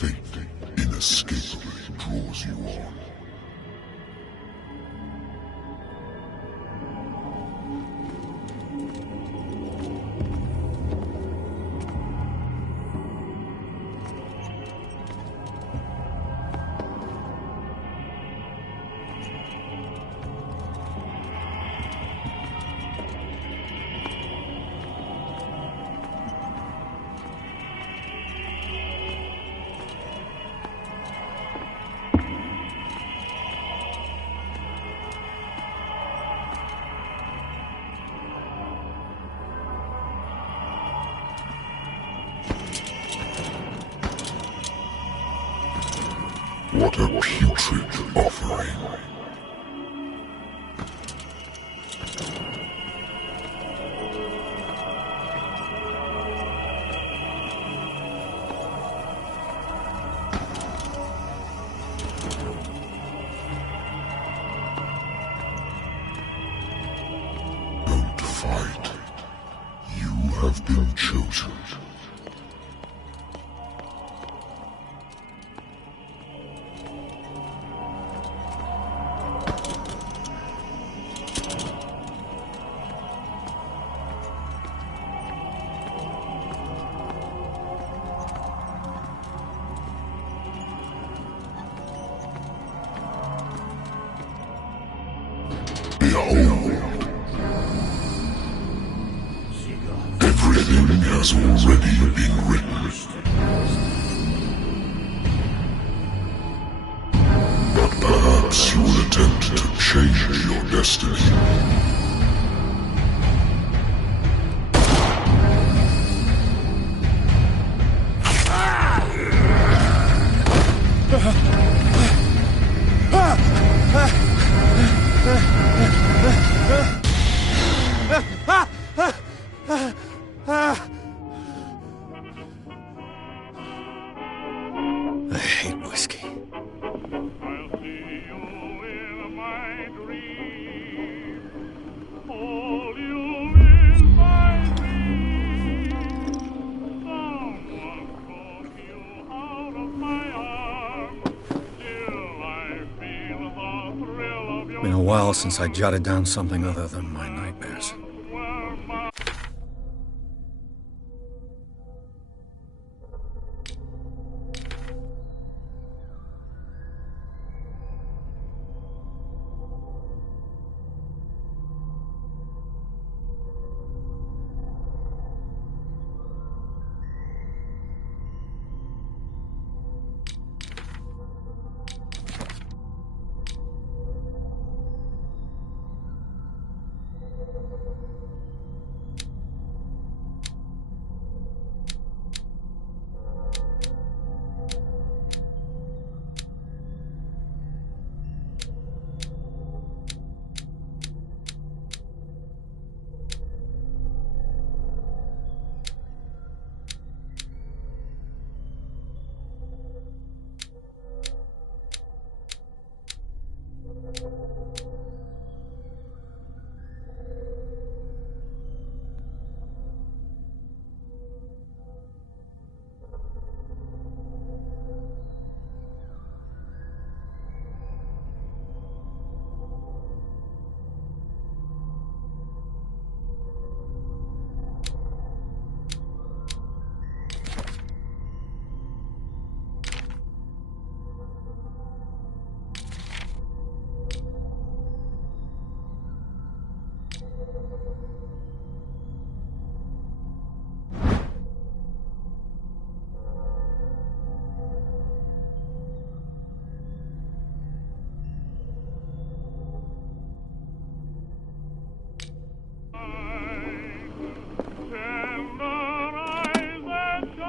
Fate inescapably draws you on. What a putrid offering. Don't fight. You have been chosen. Behold, everything has already been written. But perhaps you will attempt to change your destiny. I hate whiskey. I'll see you in my dream. Hold you in my dream. Someone took you out of my arms. Still I feel the thrill of your Been a while since I jotted down something other than my nightmares. were my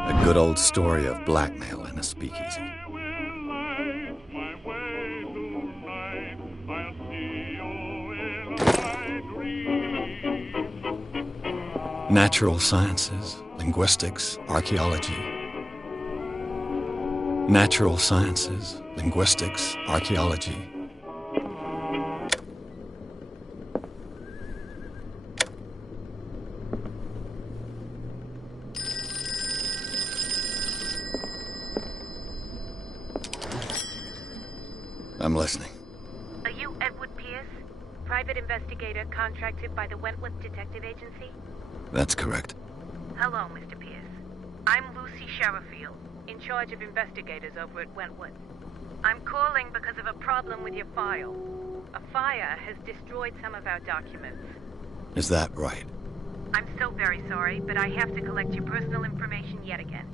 A good old story of blackmail in a speakeasy. Natural sciences, linguistics, archaeology. Natural sciences, linguistics, archaeology. I'm listening. Are you Edward Pierce, private investigator contracted by the Wentworth Detective Agency? That's correct. Hello, Mr. Pierce. I'm Lucy Sherrifield, in charge of investigators over at Wentworth. I'm calling because of a problem with your file. A fire has destroyed some of our documents. Is that right? I'm so very sorry, but I have to collect your personal information yet again.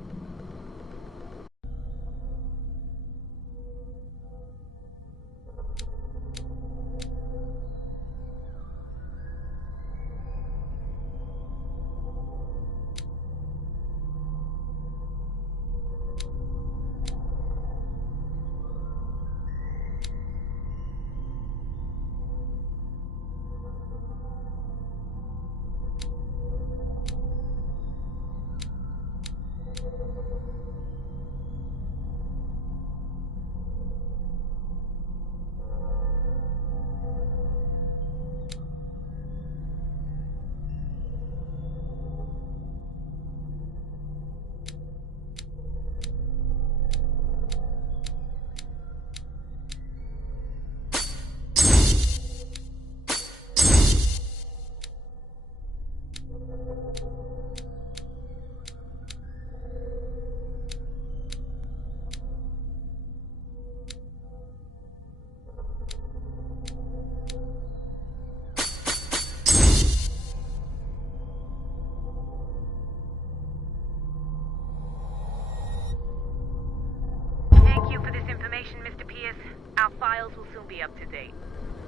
Thank you for this information, Mr. Pierce. Our files will soon be up to date.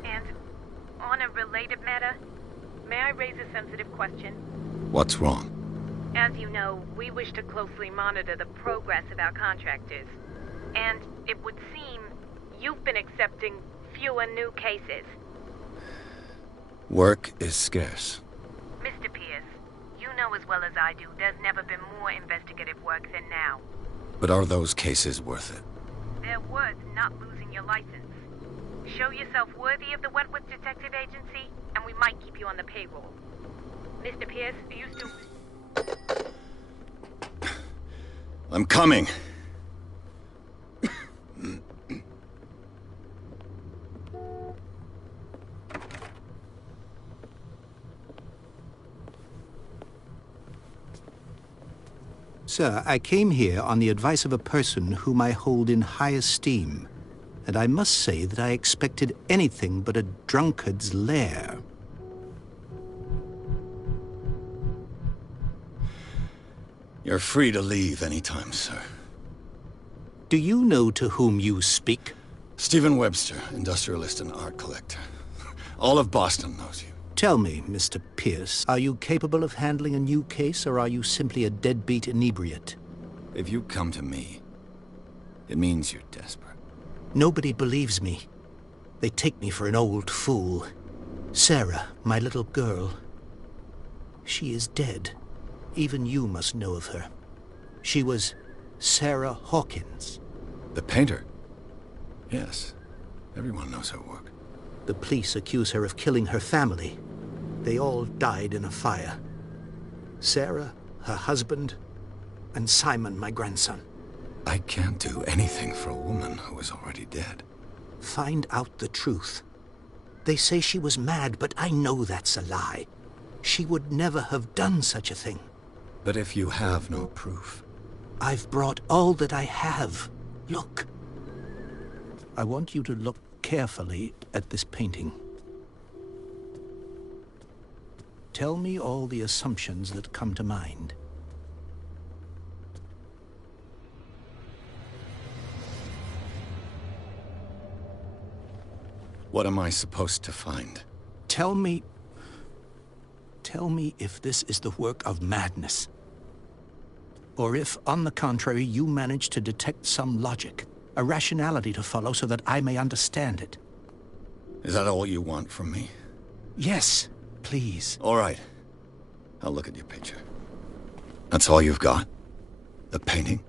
And on a related matter, may I raise a sensitive question? What's wrong? As you know, we wish to closely monitor the progress of our contractors. And it would seem you've been accepting fewer new cases. Work is scarce. Mr. Pierce, you know as well as I do, there's never been more investigative work than now. But are those cases worth it? They're worth not losing your license. Show yourself worthy of the Wentworth Detective Agency, and we might keep you on the payroll. Mr. Pierce, are you still... I'm coming. Sir, I came here on the advice of a person whom I hold in high esteem, and I must say that I expected anything but a drunkard's lair. You're free to leave anytime, sir. Do you know to whom you speak? Stephen Webster, industrialist and art collector. All of Boston knows you. Tell me, Mr. Pierce, are you capable of handling a new case, or are you simply a deadbeat inebriate? If you come to me, it means you're desperate. Nobody believes me. They take me for an old fool. Sarah, my little girl, she is dead. Even you must know of her. She was Sarah Hawkins. The painter? Yes. Everyone knows her work. The police accuse her of killing her family. They all died in a fire. Sarah, her husband, and Simon, my grandson. I can't do anything for a woman who is already dead. Find out the truth. They say she was mad, but I know that's a lie. She would never have done such a thing. But if you have no proof... I've brought all that I have. Look. I want you to look carefully at this painting. Tell me all the assumptions that come to mind. What am I supposed to find? Tell me if this is the work of madness. Or if, on the contrary, you manage to detect some logic, a rationality to follow so that I may understand it. Is that all you want from me? Yes, please. All right. I'll look at your picture. That's all you've got? The painting?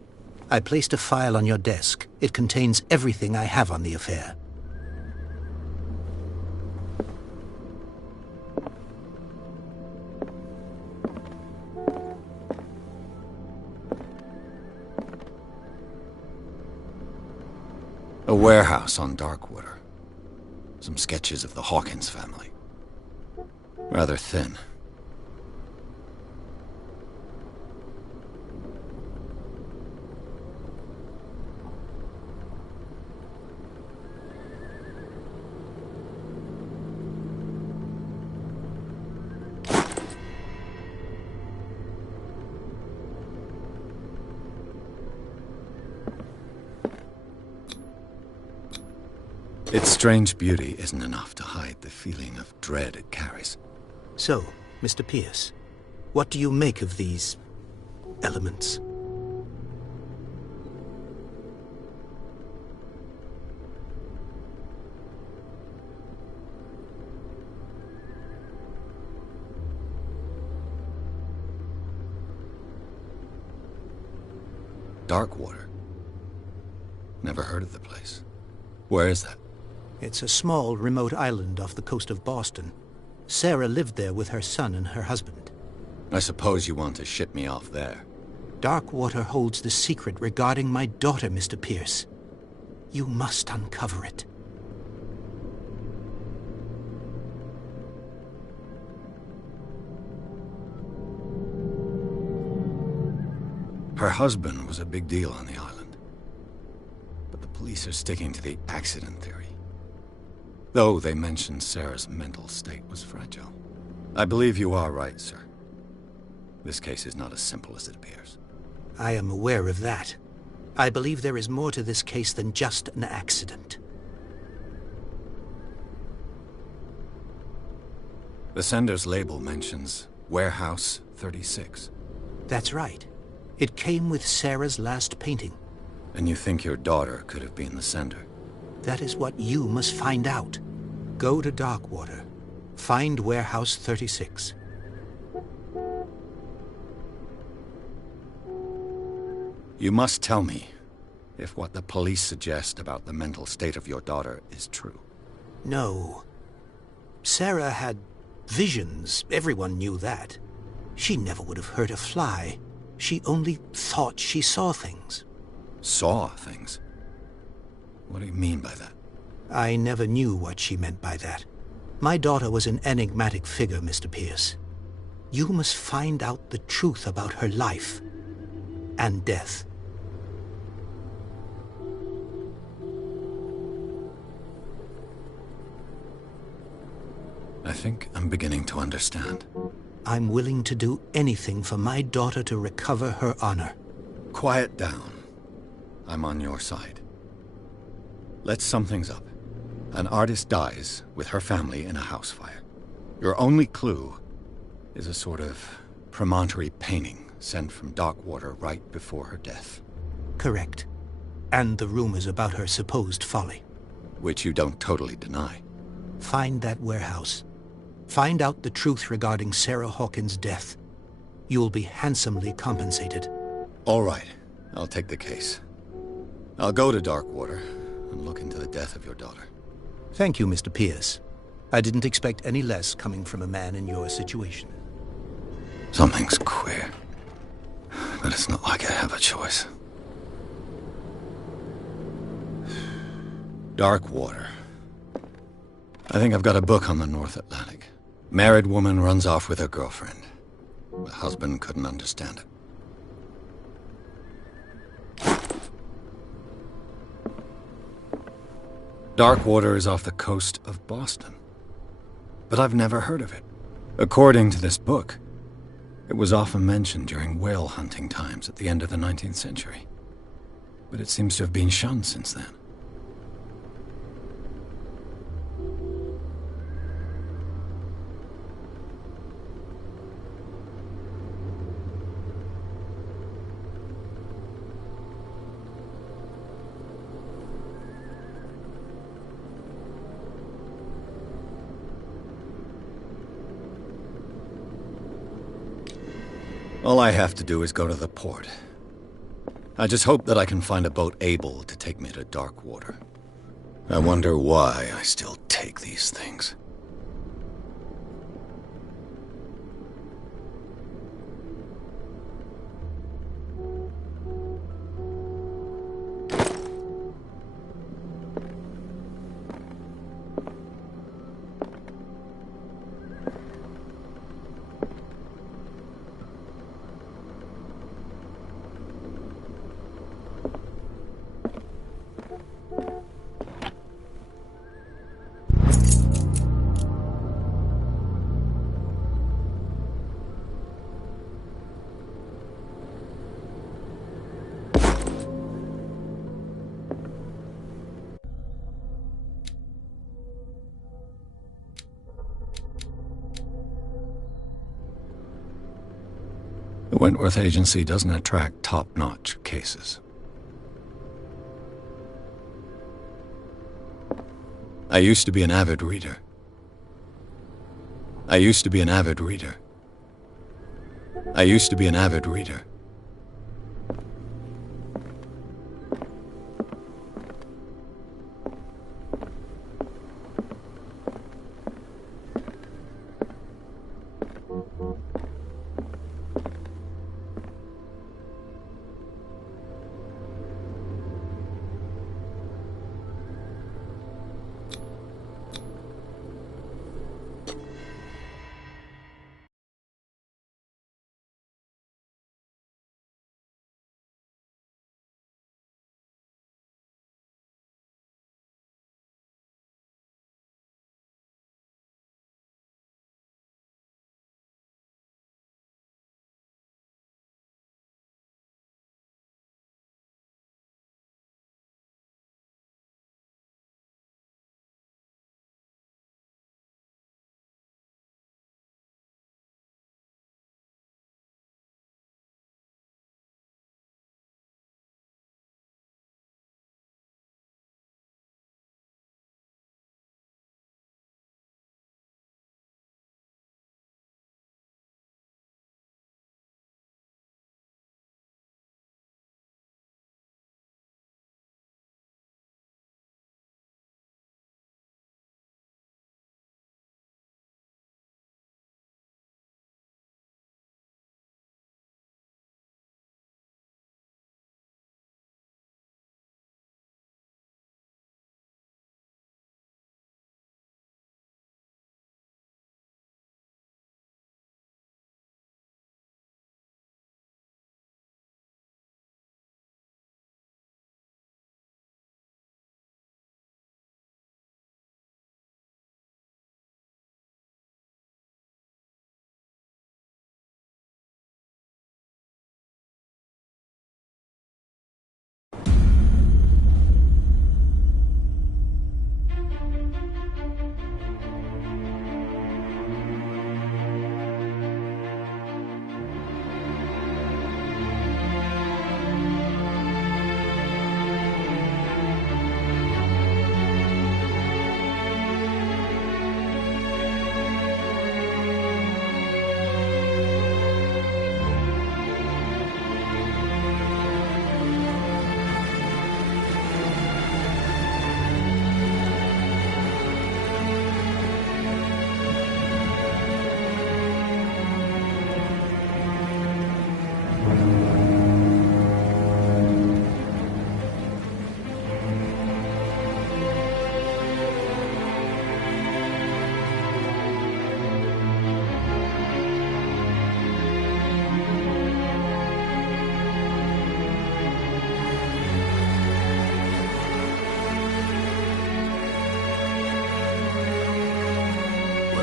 I placed a file on your desk. It contains everything I have on the affair. A warehouse on Darkwater. Some sketches of the Hawkins family. Rather thin. Its strange beauty isn't enough to hide the feeling of dread it carries. So, Mr. Pierce, what do you make of these elements? Darkwater. Never heard of the place. Where is that? It's a small, remote island off the coast of Boston. Sarah lived there with her son and her husband. I suppose you want to ship me off there. Darkwater holds the secret regarding my daughter, Mr. Pierce. You must uncover it. Her husband was a big deal on the island. But the police are sticking to the accident theory. Though they mentioned Sarah's mental state was fragile. I believe you are right, sir. This case is not as simple as it appears. I am aware of that. I believe there is more to this case than just an accident. The sender's label mentions Warehouse 36. That's right. It came with Sarah's last painting. And you think your daughter could have been the sender? That is what you must find out. Go to Darkwater. Find Warehouse 36. You must tell me if what the police suggest about the mental state of your daughter is true. No. Sarah had visions. Everyone knew that. She never would have hurt a fly. She only thought she saw things. Saw things? What do you mean by that? I never knew what she meant by that. My daughter was an enigmatic figure, Mr. Pierce. You must find out the truth about her life and death. I think I'm beginning to understand. I'm willing to do anything for my daughter to recover her honor. Quiet down. I'm on your side. Let's sum things up. An artist dies with her family in a house fire. Your only clue is a sort of promontory painting sent from Darkwater right before her death. Correct. And the rumors about her supposed folly. Which you don't totally deny. Find that warehouse. Find out the truth regarding Sarah Hawkins' death. You'll be handsomely compensated. All right. I'll take the case. I'll go to Darkwater and look into the death of your daughter. Thank you, Mr. Pierce. I didn't expect any less coming from a man in your situation. Something's queer. But it's not like I have a choice. Darkwater. I think I've got a book on the North Atlantic. Married woman runs off with her girlfriend. The husband couldn't understand it. Darkwater is off the coast of Boston. But I've never heard of it. According to this book, it was often mentioned during whale hunting times at the end of the 19th century. But it seems to have been shunned since then. All I have to do is go to the port. I just hope that I can find a boat able to take me to Darkwater. I wonder why I still take these things. Wentworth Agency doesn't attract top-notch cases. I used to be an avid reader. I used to be an avid reader. I used to be an avid reader.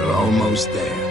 Almost there.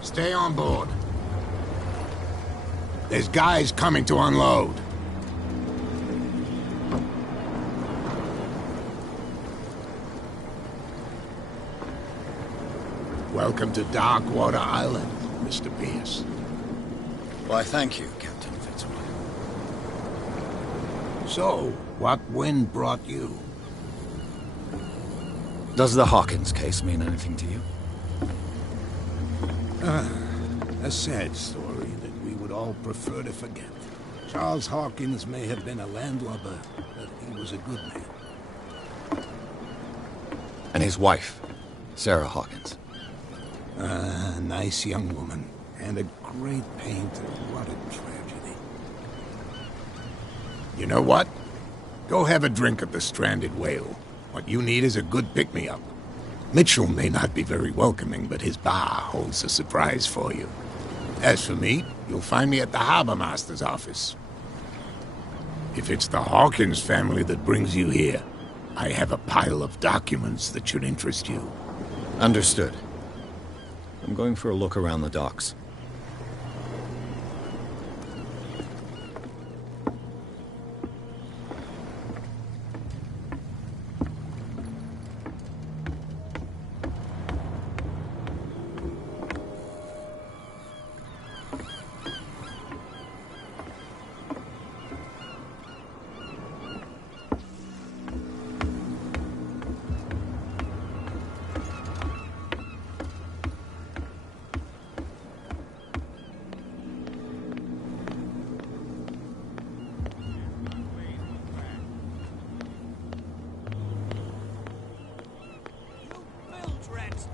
Stay on board. There's guys coming to unload. Welcome to Darkwater Island, Mr. Pierce. Why, thank you, Captain Fitzroy. So, what wind brought you? Does the Hawkins case mean anything to you? A sad story that we would all prefer to forget. Charles Hawkins may have been a landlubber, but he was a good man. And his wife, Sarah Hawkins. A nice young woman. And a great painter. What a tragedy. You know what? Go have a drink at the Stranded Whale. What you need is a good pick-me-up. Mitchell may not be very welcoming, but his bar holds a surprise for you. As for me, you'll find me at the Harbor Master's office. If it's the Hawkins family that brings you here, I have a pile of documents that should interest you. Understood. I'm going for a look around the docks.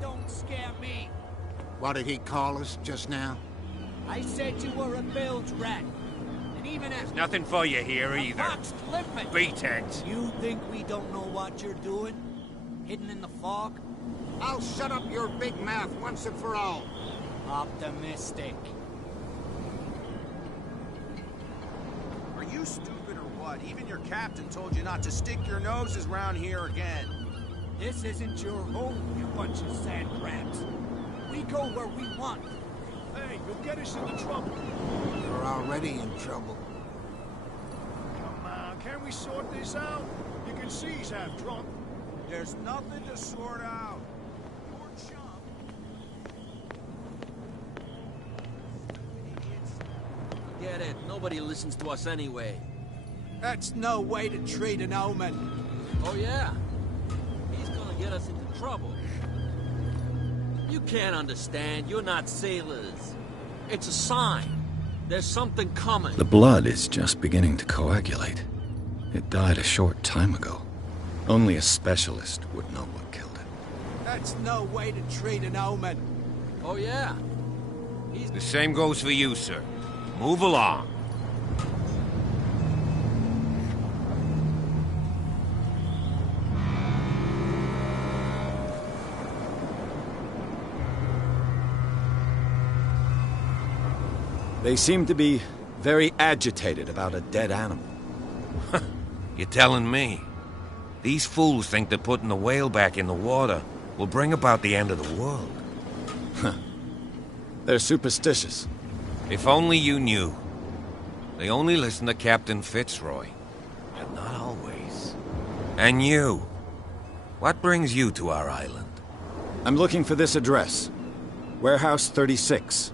Don't scare me. What did he call us just now? I said you were a bilge rat. And even if... There's nothing for you here either. Fox limping. Beat it. You think we don't know what you're doing? Hidden in the fog? I'll shut up your big mouth once and for all. Optimistic. Are you stupid or what? Even your captain told you not to stick your noses around here again. This isn't your home, you bunch of sand crabs. We go where we want. Hey, you'll get us into trouble. You're already in trouble. Come on, can we sort this out? You can see he's half drunk. There's nothing to sort out. Your chump. Get it. Nobody listens to us anyway. That's no way to treat an omen. Oh, yeah? He's gonna get us into trouble. You can't understand. You're not sailors. It's a sign. There's something coming. The blood is just beginning to coagulate. It died a short time ago. Only a specialist would know what killed it. That's no way to treat an omen. Oh, yeah? The same goes for you, sir. Move along. They seem to be very agitated about a dead animal. You're telling me? These fools think that putting the whale back in the water will bring about the end of the world. They're superstitious. If only you knew. They only listen to Captain Fitzroy. But not always. And you? What brings you to our island? I'm looking for this address. Warehouse 36,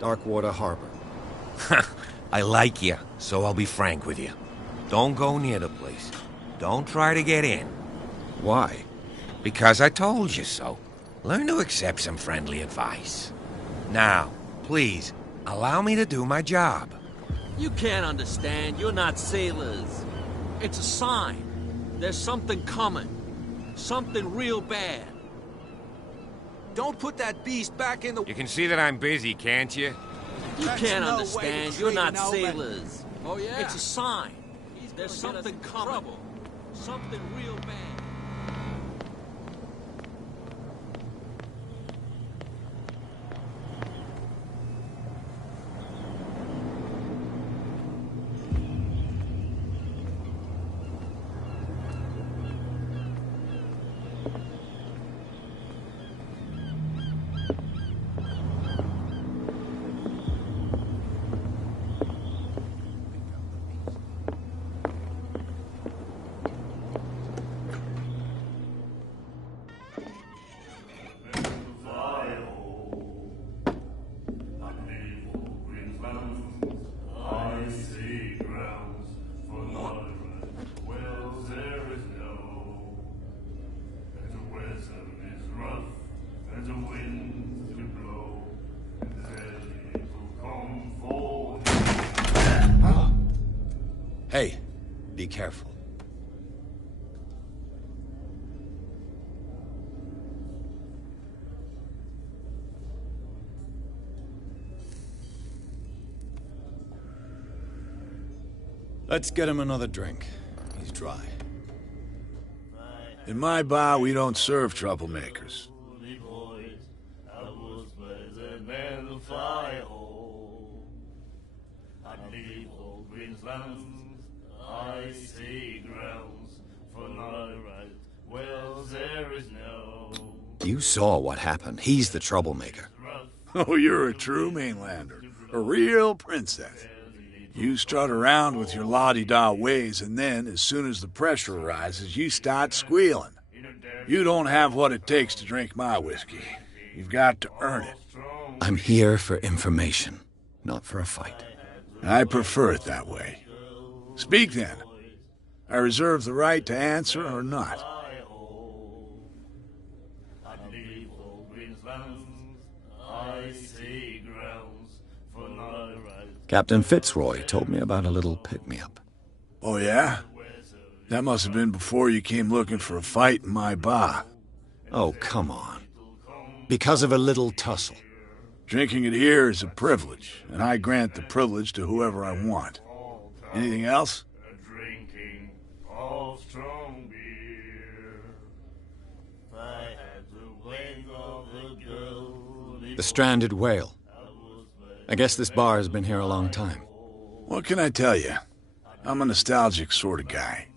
Darkwater Harbor. I like you, so I'll be frank with you. Don't go near the place. Don't try to get in. Why? Because I told you so. Learn to accept some friendly advice. Now, please, allow me to do my job. You can't understand. You're not sailors. It's a sign. There's something coming. Something real bad. Don't put that beast back in the... You can see that I'm busy, can't you? You That's can't no way understand. to You're treat not an omen. sailors. Oh, yeah? It's a sign. There's something coming. Something real bad. Hey, be careful. Let's get him another drink. He's dry. In my bar, we don't serve troublemakers. You saw what happened. He's the troublemaker. Oh, you're a true mainlander. A real princess. You strut around with your la-di-da ways, and then, as soon as the pressure arises, you start squealing. You don't have what it takes to drink my whiskey. You've got to earn it. I'm here for information, not for a fight. I prefer it that way. Speak then. I reserve the right to answer or not. Captain Fitzroy told me about a little pick-me-up. Oh, yeah? That must have been before you came looking for a fight in my bar. Oh, come on. Because of a little tussle. Drinking it here is a privilege, and I grant the privilege to whoever I want. Anything else? The stranded whale. I guess this bar has been here a long time. What can I tell you? I'm a nostalgic sort of guy.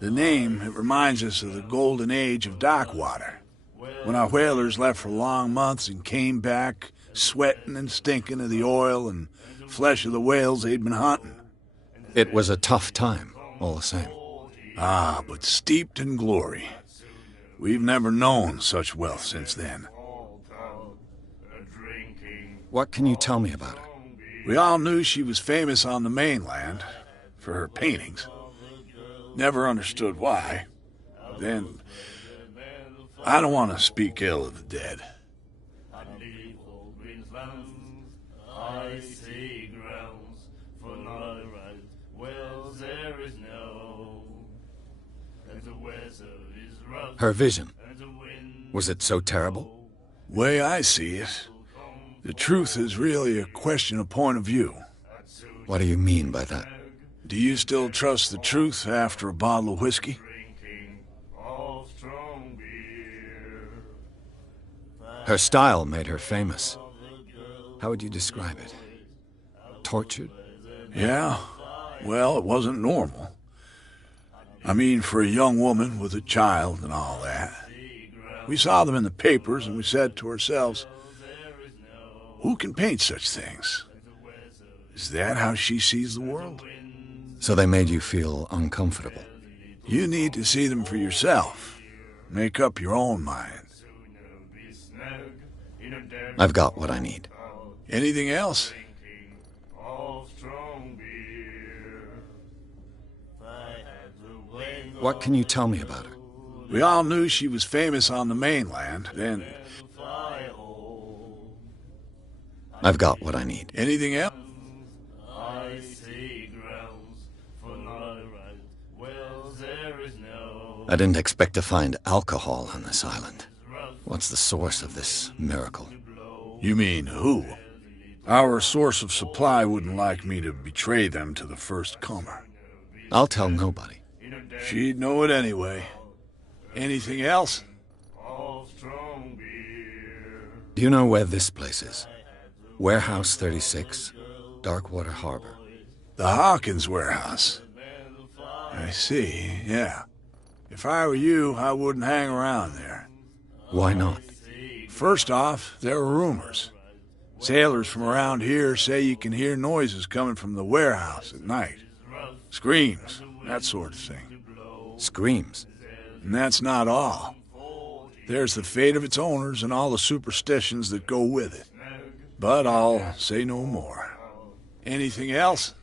The name, it reminds us of the golden age of dock water. When our whalers left for long months and came back, sweating and stinking of the oil and flesh of the whales they'd been hunting. It was a tough time, all the same. Ah, but steeped in glory. We've never known such wealth since then. What can you tell me about her? We all knew she was famous on the mainland for her paintings. Never understood why. Then, I don't want to speak ill of the dead. Her vision. Was it so terrible? Way I see it, the truth is really a question of point of view. What do you mean by that? Do you still trust the truth after a bottle of whiskey? Her style made her famous. How would you describe it? Tortured? Yeah. Well, it wasn't normal. I mean, for a young woman with a child and all that. We saw them in the papers and we said to ourselves, who can paint such things? Is that how she sees the world? So they made you feel uncomfortable? You need to see them for yourself. Make up your own mind. I've got what I need. Anything else? What can you tell me about her? We all knew she was famous on the mainland, then... I've got what I need. Anything else? I didn't expect to find alcohol on this island. What's the source of this miracle? You mean who? Our source of supply wouldn't like me to betray them to the first comer. I'll tell nobody. She'd know it anyway. Anything else? Do you know where this place is? Warehouse 36, Darkwater Harbor. The Hawkins warehouse. I see, yeah. If I were you, I wouldn't hang around there. Why not? First off, there are rumors. Sailors from around here say you can hear noises coming from the warehouse at night. Screams, that sort of thing. Screams? And that's not all. There's the fate of its owners and all the superstitions that go with it. But I'll say no more. Anything else?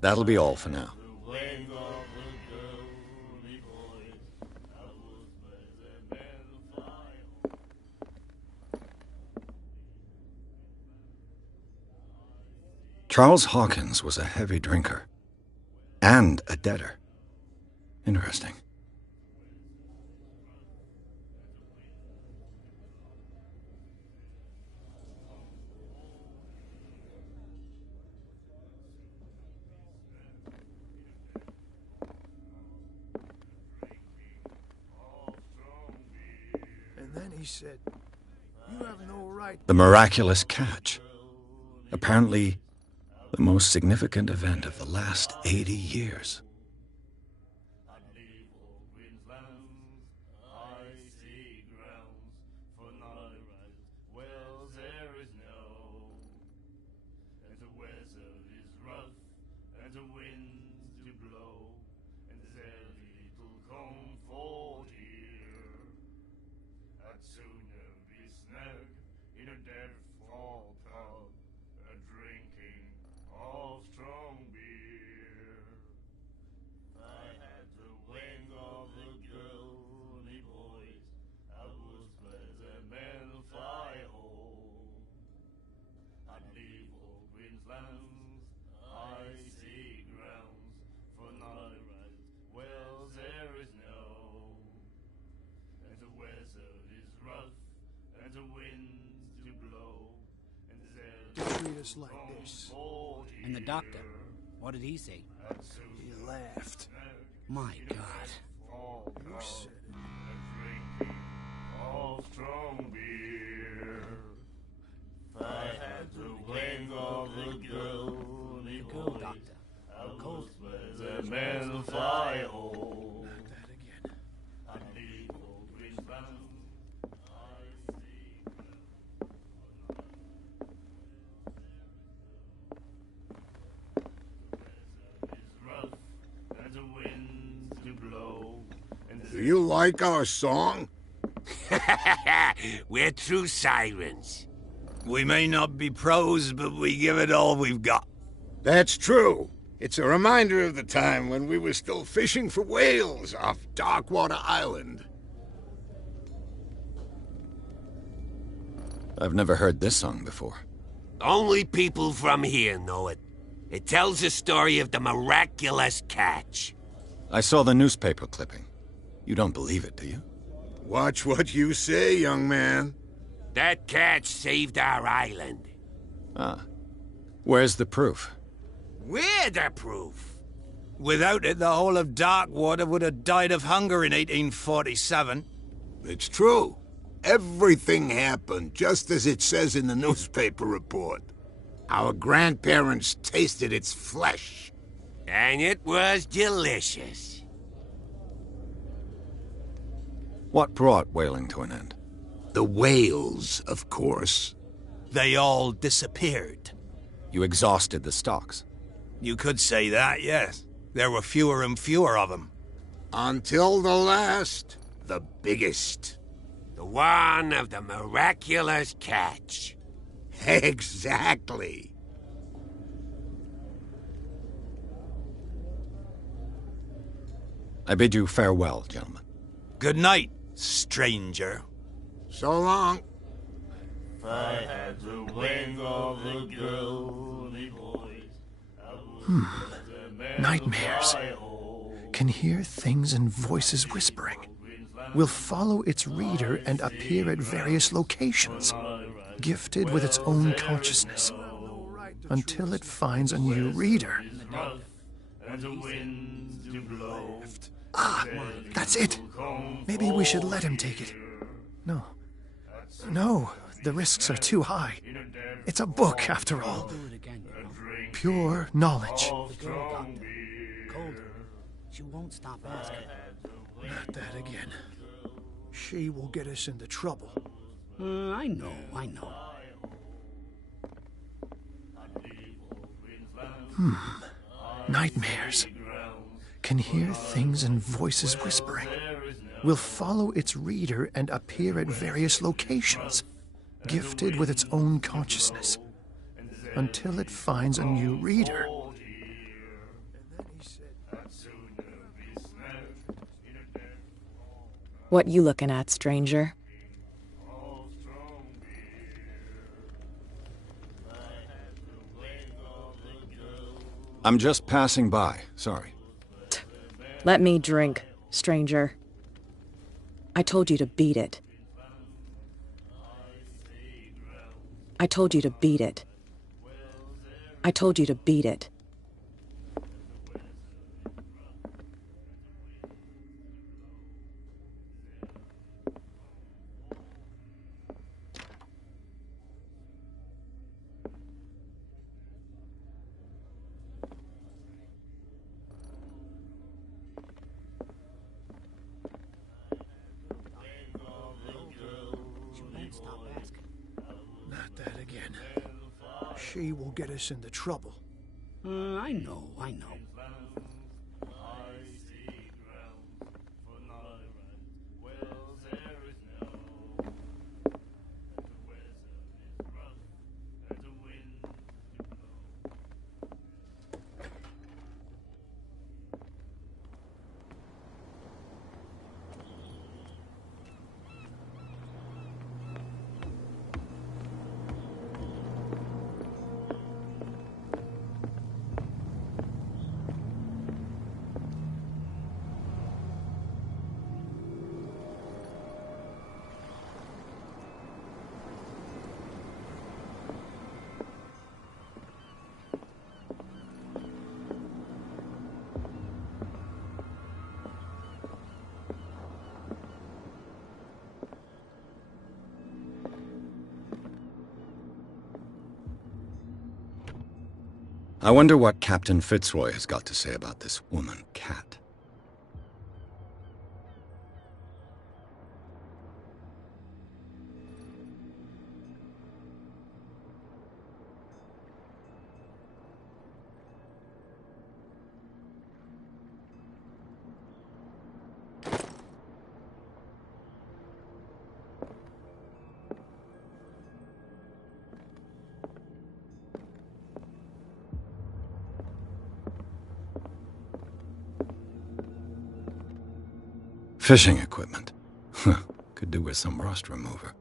That'll be all for now. Charles Hawkins was a heavy drinker. And a debtor. Interesting. then he said, "You have no right." The miraculous catch. Apparently, the most significant event of the last 80 years. Treat us like this. And the doctor, what did he say? He laughed. My God. You said it. Of strong beer. If I had the wing of the girl, The girl doctor. Cold. the men fly home. That again. I leave old Greenspan. Do you like our song? We're true sirens. We may not be pros, but we give it all we've got. That's true. It's a reminder of the time when we were still fishing for whales off Darkwater Island. I've never heard this song before. Only people from here know it. It tells the story of the miraculous catch. I saw the newspaper clipping. You don't believe it, do you? Watch what you say, young man. That catch saved our island. Ah. Where's the proof? We're the proof. Without it, the whole of Darkwater would have died of hunger in 1847. It's true. Everything happened just as it says in the newspaper report. Our grandparents tasted its flesh. And it was delicious. What brought whaling to an end? The whales, of course. They all disappeared. You exhausted the stocks. You could say that, yes. There were fewer and fewer of them. Until the last, the biggest. The one of the miraculous catch. Exactly. I bid you farewell, gentlemen. Good night, stranger. So long. If I had the wing of the girly boys, I would Nightmares. Can hear things and voices whispering. Will follow its reader and appear at various locations, gifted with its own consciousness, until it finds a new reader. and the winds do blow. Ah, that's it. Maybe we should let him take it. No. No, the risks are too high. It's a book, after all. Pure knowledge. She won't stop asking. Not that again. She will get us into trouble. I know. Nightmares. Can hear things and voices whispering. Will follow its reader and appear at various locations, gifted with its own consciousness, until it finds a new reader. What you looking at, stranger? I'm just passing by. Sorry. Let me drink, stranger. I told you to beat it. I told you to beat it. I told you to beat it. won't stop asking. Not that again. She will get us into trouble. I know. I wonder what Captain Fitzroy has got to say about this woman, Kat. Fishing equipment. Could do with some rust remover.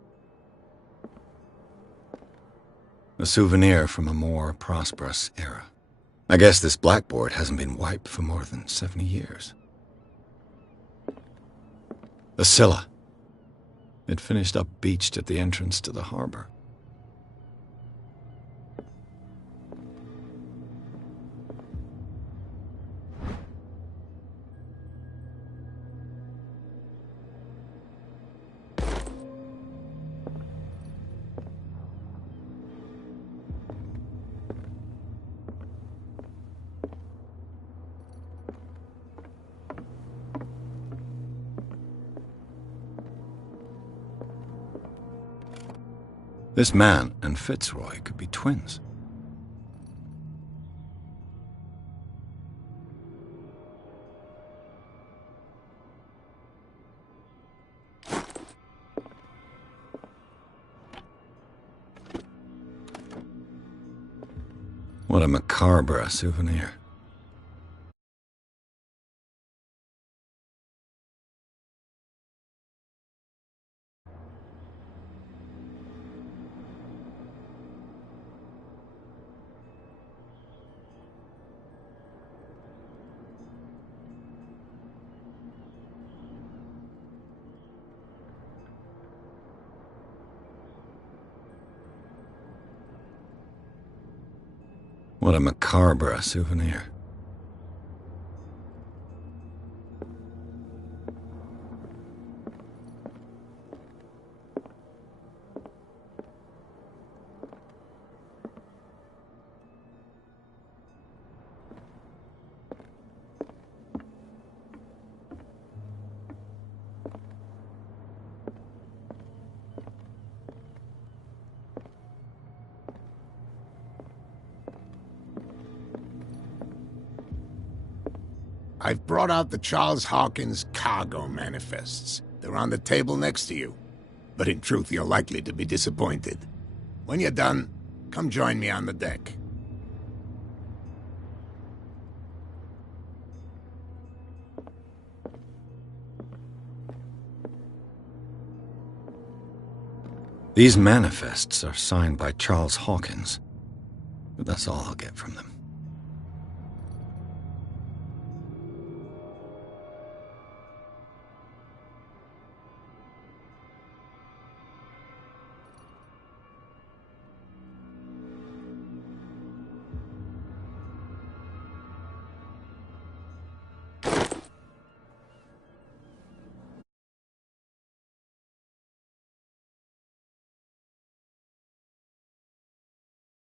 A souvenir from a more prosperous era. I guess this blackboard hasn't been wiped for more than 70 years. The Scylla. It finished up beached at the entrance to the harbor. This man and Fitzroy could be twins. What a macabre souvenir. What a macabre souvenir. I've brought out the Charles Hawkins cargo manifests. They're on the table next to you. But in truth, you're likely to be disappointed. When you're done, come join me on the deck. These manifests are signed by Charles Hawkins, but that's all I'll get from them.